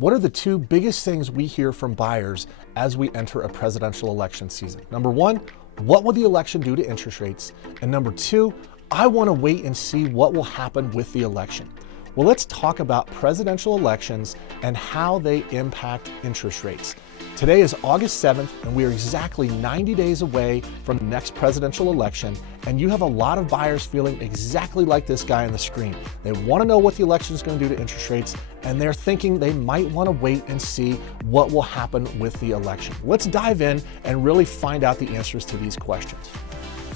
What are the two biggest things we hear from buyers as we enter a presidential election season? Number one, what will the election do to interest rates? And number two, I want to wait and see what will happen with the election. Well, let's talk about presidential elections and how they impact interest rates. Today is August 7th, and we are exactly 90 days away from the next presidential election, and you have a lot of buyers feeling exactly like this guy on the screen. They want to know what the election is going to do to interest rates, and they're thinking they might want to wait and see what will happen with the election. Let's dive in and really find out the answers to these questions.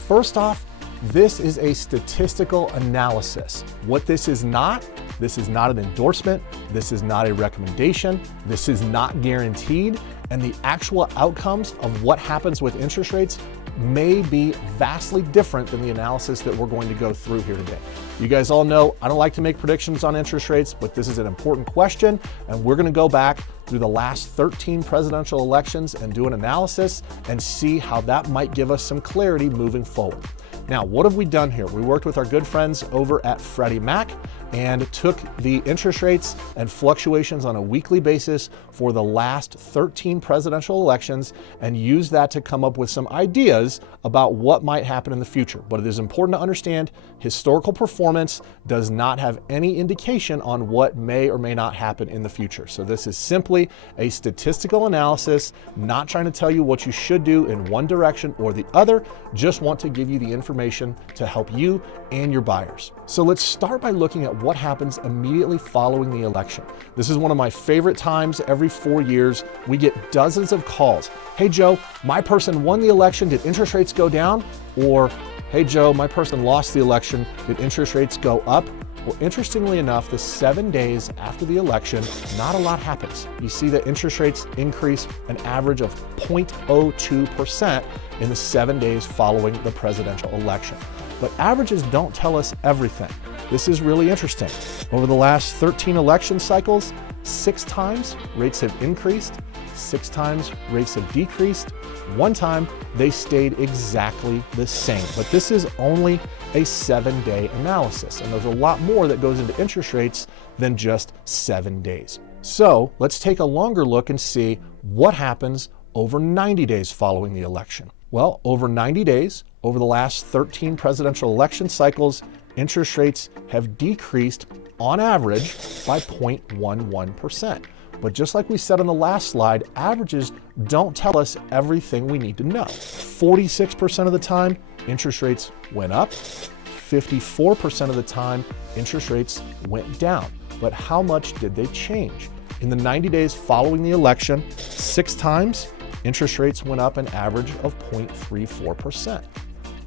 First off, this is a statistical analysis. What this is not an endorsement, this is not a recommendation, this is not guaranteed, and the actual outcomes of what happens with interest rates may be vastly different than the analysis that we're going to go through here today. You guys all know I don't like to make predictions on interest rates, but this is an important question, and we're going to go back through the last 13 presidential elections and do an analysis and see how that might give us some clarity moving forward. Now, what have we done here? We worked with our good friends over at Freddie Mac and took the interest rates and fluctuations on a weekly basis for the last 13 presidential elections and used that to come up with some ideas about what might happen in the future. But it is important to understand historical performance does not have any indication on what may or may not happen in the future. So this is simply a statistical analysis, not trying to tell you what you should do in one direction or the other, just want to give you the information to help you and your buyers. So let's start by looking at what happens immediately following the election. This is one of my favorite times. Every 4 years, we get dozens of calls. Hey Joe, my person won the election. Did interest rates go down? Or, hey Joe, my person lost the election. Did interest rates go up? Well, interestingly enough, the 7 days after the election, not a lot happens. You see that interest rates increase an average of 0.02% in the 7 days following the presidential election. But averages don't tell us everything. This is really interesting. Over the last 13 election cycles, 6 times rates have increased, 6 times rates have decreased, 1 time they stayed exactly the same. But this is only a 7-day analysis, and there's a lot more that goes into interest rates than just 7 days. So let's take a longer look and see what happens over 90 days following the election. Well, over 90 days, over the last 13 presidential election cycles, interest rates have decreased on average by 0.11%. But just like we said on the last slide, averages don't tell us everything we need to know. 46% of the time, interest rates went up. 54% of the time, interest rates went down. But how much did they change? In the 90 days following the election, 6 times, interest rates went up an average of 0.34%.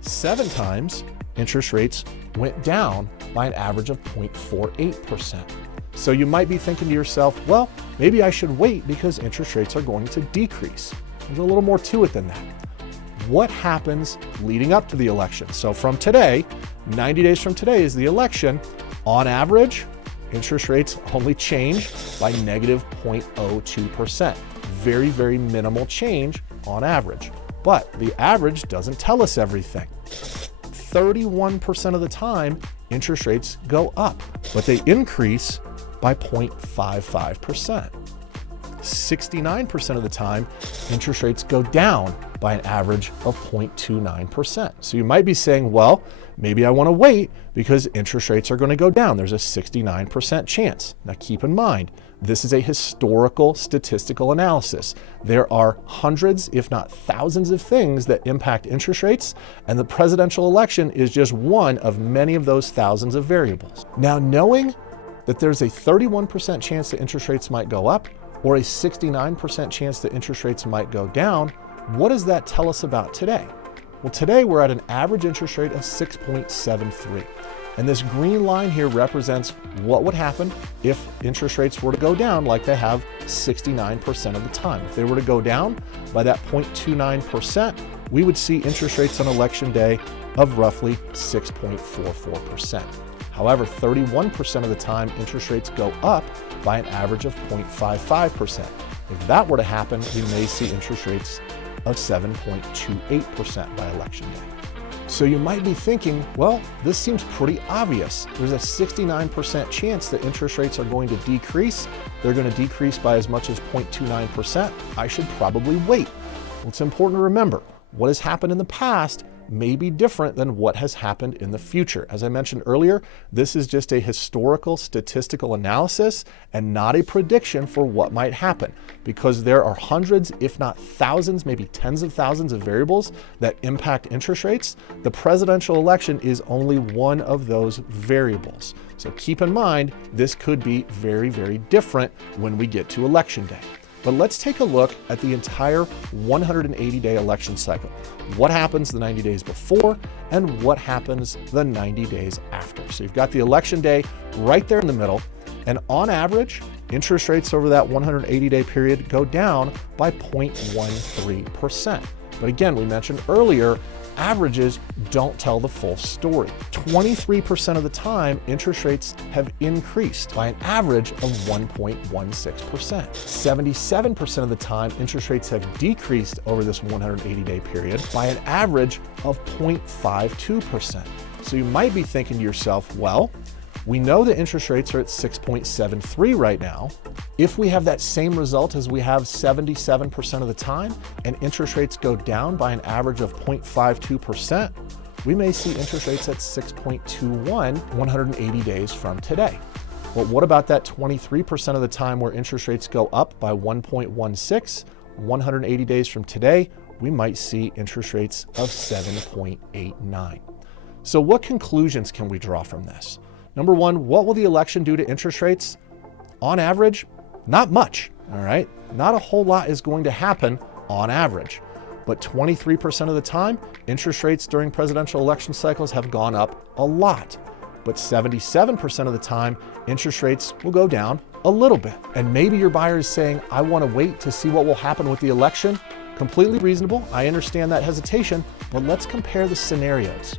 7 times, interest rates went down by an average of 0.48%. So you might be thinking to yourself, well, maybe I should wait because interest rates are going to decrease. There's a little more to it than that. What happens leading up to the election? So from today, 90 days from today is the election. On average, interest rates only change by negative 0.02%. Very, very minimal change on average. But the average doesn't tell us everything. 31% of the time, interest rates go up, but they increase by 0.55%. 69% of the time, interest rates go down by an average of 0.29%. So you might be saying, well, maybe I want to wait because interest rates are going to go down. There's a 69% chance. Now keep in mind, this is a historical statistical analysis. There are hundreds, if not thousands of things that impact interest rates, and the presidential election is just one of many of those thousands of variables. Now, knowing that there's a 31% chance that interest rates might go up or a 69% chance that interest rates might go down, what does that tell us about today? Well, today we're at an average interest rate of 6.73. And this green line here represents what would happen if interest rates were to go down like they have 69% of the time. If they were to go down by that 0.29%, we would see interest rates on election day of roughly 6.44%. However, 31% of the time, interest rates go up by an average of 0.55%. If that were to happen, we may see interest rates of 7.28% by election day. So you might be thinking, well, this seems pretty obvious. There's a 69% chance that interest rates are going to decrease. They're going to decrease by as much as 0.29%. I should probably wait. Well, it's important to remember, what has happened in the past may be different than what has happened in the future. As I mentioned earlier, this is just a historical statistical analysis and not a prediction for what might happen, because there are hundreds, if not thousands, maybe tens of thousands of variables that impact interest rates. The presidential election is only one of those variables. So keep in mind, this could be very, very different when we get to election day. But let's take a look at the entire 180-day election cycle. What happens the 90 days before and what happens the 90 days after. So you've got the election day right there in the middle. And on average, interest rates over that 180-day period go down by 0.13%. But again, we mentioned earlier, averages don't tell the full story. 23% of the time, interest rates have increased by an average of 1.16%. 77% of the time, interest rates have decreased over this 180-day period by an average of 0.52%. So you might be thinking to yourself, well, we know that interest rates are at 6.73 right now. If we have that same result as we have 77% of the time, and interest rates go down by an average of 0.52%, we may see interest rates at 6.21 180 days from today. But what about that 23% of the time where interest rates go up by 1.16, 180 days from today, we might see interest rates of 7.89. So what conclusions can we draw from this? Number one, what will the election do to interest rates? On average, not much, all right? Not a whole lot is going to happen on average. But 23% of the time, interest rates during presidential election cycles have gone up a lot. But 77% of the time, interest rates will go down a little bit. And maybe your buyer is saying, I want to wait to see what will happen with the election. Completely reasonable. I understand that hesitation, but let's compare the scenarios.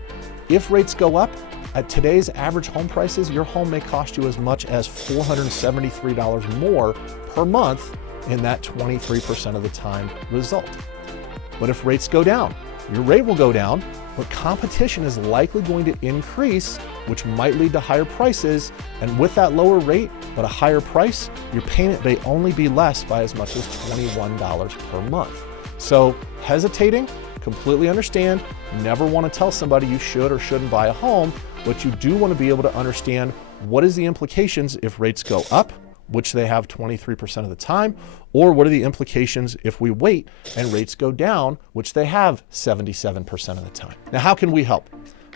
If rates go up, at today's average home prices, your home may cost you as much as $473 more per month in that 23% of the time result. But if rates go down, your rate will go down, but competition is likely going to increase, which might lead to higher prices. And with that lower rate, but a higher price, your payment may only be less by as much as $21 per month. So hesitating, completely understand, never want to tell somebody you should or shouldn't buy a home, but you do want to be able to understand what is the implications if rates go up, which they have 23% of the time, or what are the implications if we wait and rates go down, which they have 77% of the time. Now, how can we help?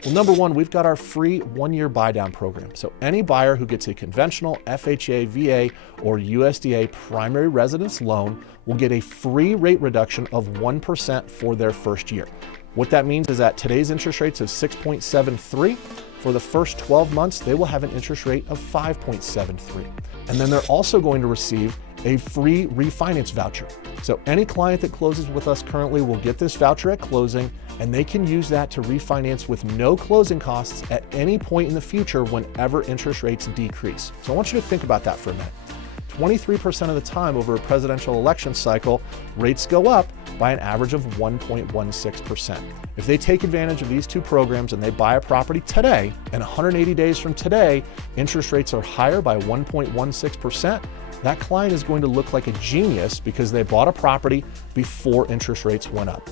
Well, number one, we've got our free 1-year buy down program. So any buyer who gets a conventional FHA, VA, or USDA primary residence loan will get a free rate reduction of 1% for their first year. What that means is at today's interest rates of 6.73, for the first 12 months, they will have an interest rate of 5.73. And then they're also going to receive a free refinance voucher. So any client that closes with us currently will get this voucher at closing, and they can use that to refinance with no closing costs at any point in the future whenever interest rates decrease. So I want you to think about that for a minute. 23% of the time over a presidential election cycle, rates go up by an average of 1.16%. If they take advantage of these two programs and they buy a property today, and 180 days from today, interest rates are higher by 1.16%, that client is going to look like a genius because they bought a property before interest rates went up.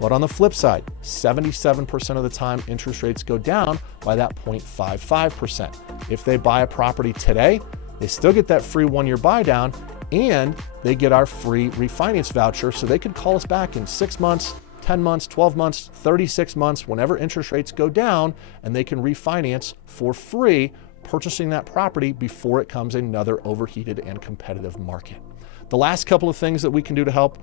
But on the flip side, 77% of the time, interest rates go down by that 0.55%. If they buy a property today, they still get that free 1-year buy down, and they get our free refinance voucher, so they could call us back in 6 months, 10 months, 12 months, 36 months, whenever interest rates go down, and they can refinance for free, purchasing that property before it comes another overheated and competitive market. The last couple of things that we can do to help,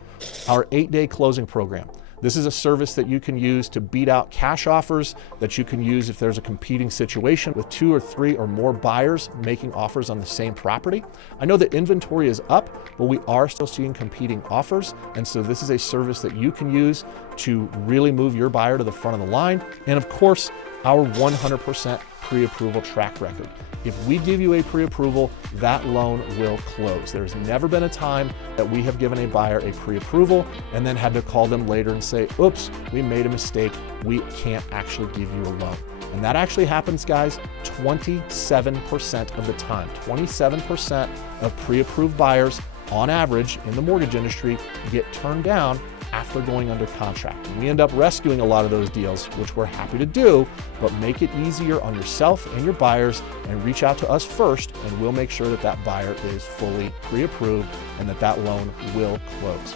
our 8-day closing program. This is a service that you can use to beat out cash offers, that you can use if there's a competing situation with 2 or 3 or more buyers making offers on the same property. I know that inventory is up, but we are still seeing competing offers. And so this is a service that you can use to really move your buyer to the front of the line. And of course, our 100% pre-approval track record. If we give you a pre-approval, that loan will close. There's never been a time that we have given a buyer a pre-approval and then had to call them later and say, oops, we made a mistake. We can't actually give you a loan. And that actually happens, guys, 27% of the time. 27% of pre-approved buyers on average in the mortgage industry get turned down after going under contract. And we end up rescuing a lot of those deals, which we're happy to do, but make it easier on yourself and your buyers and reach out to us first, and we'll make sure that that buyer is fully pre-approved and that that loan will close.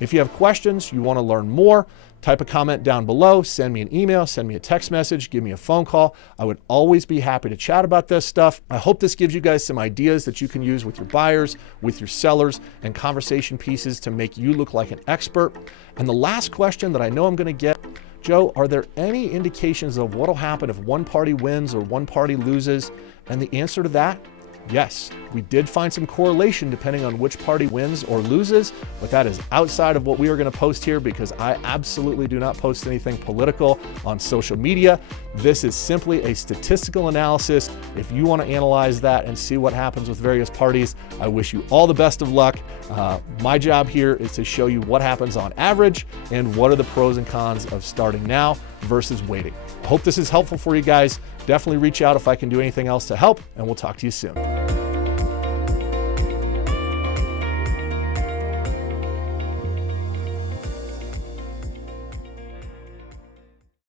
If you have questions, you want to learn more, type a comment down below, send me an email, send me a text message, give me a phone call. I would always be happy to chat about this stuff. I hope this gives you guys some ideas that you can use with your buyers, with your sellers, and conversation pieces to make you look like an expert. And the last question that I know I'm going to get, Joe, are there any indications of what will happen if one party wins or one party loses? And the answer to that, yes, we did find some correlation depending on which party wins or loses, but that is outside of what we are going to post here because I absolutely do not post anything political on social media. This is simply a statistical analysis. If you want to analyze that and see what happens with various parties, I wish you all the best of luck. My job here is to show you what happens on average and what are the pros and cons of starting now versus waiting. I hope this is helpful for you guys. Definitely reach out if I can do anything else to help, and we'll talk to you soon.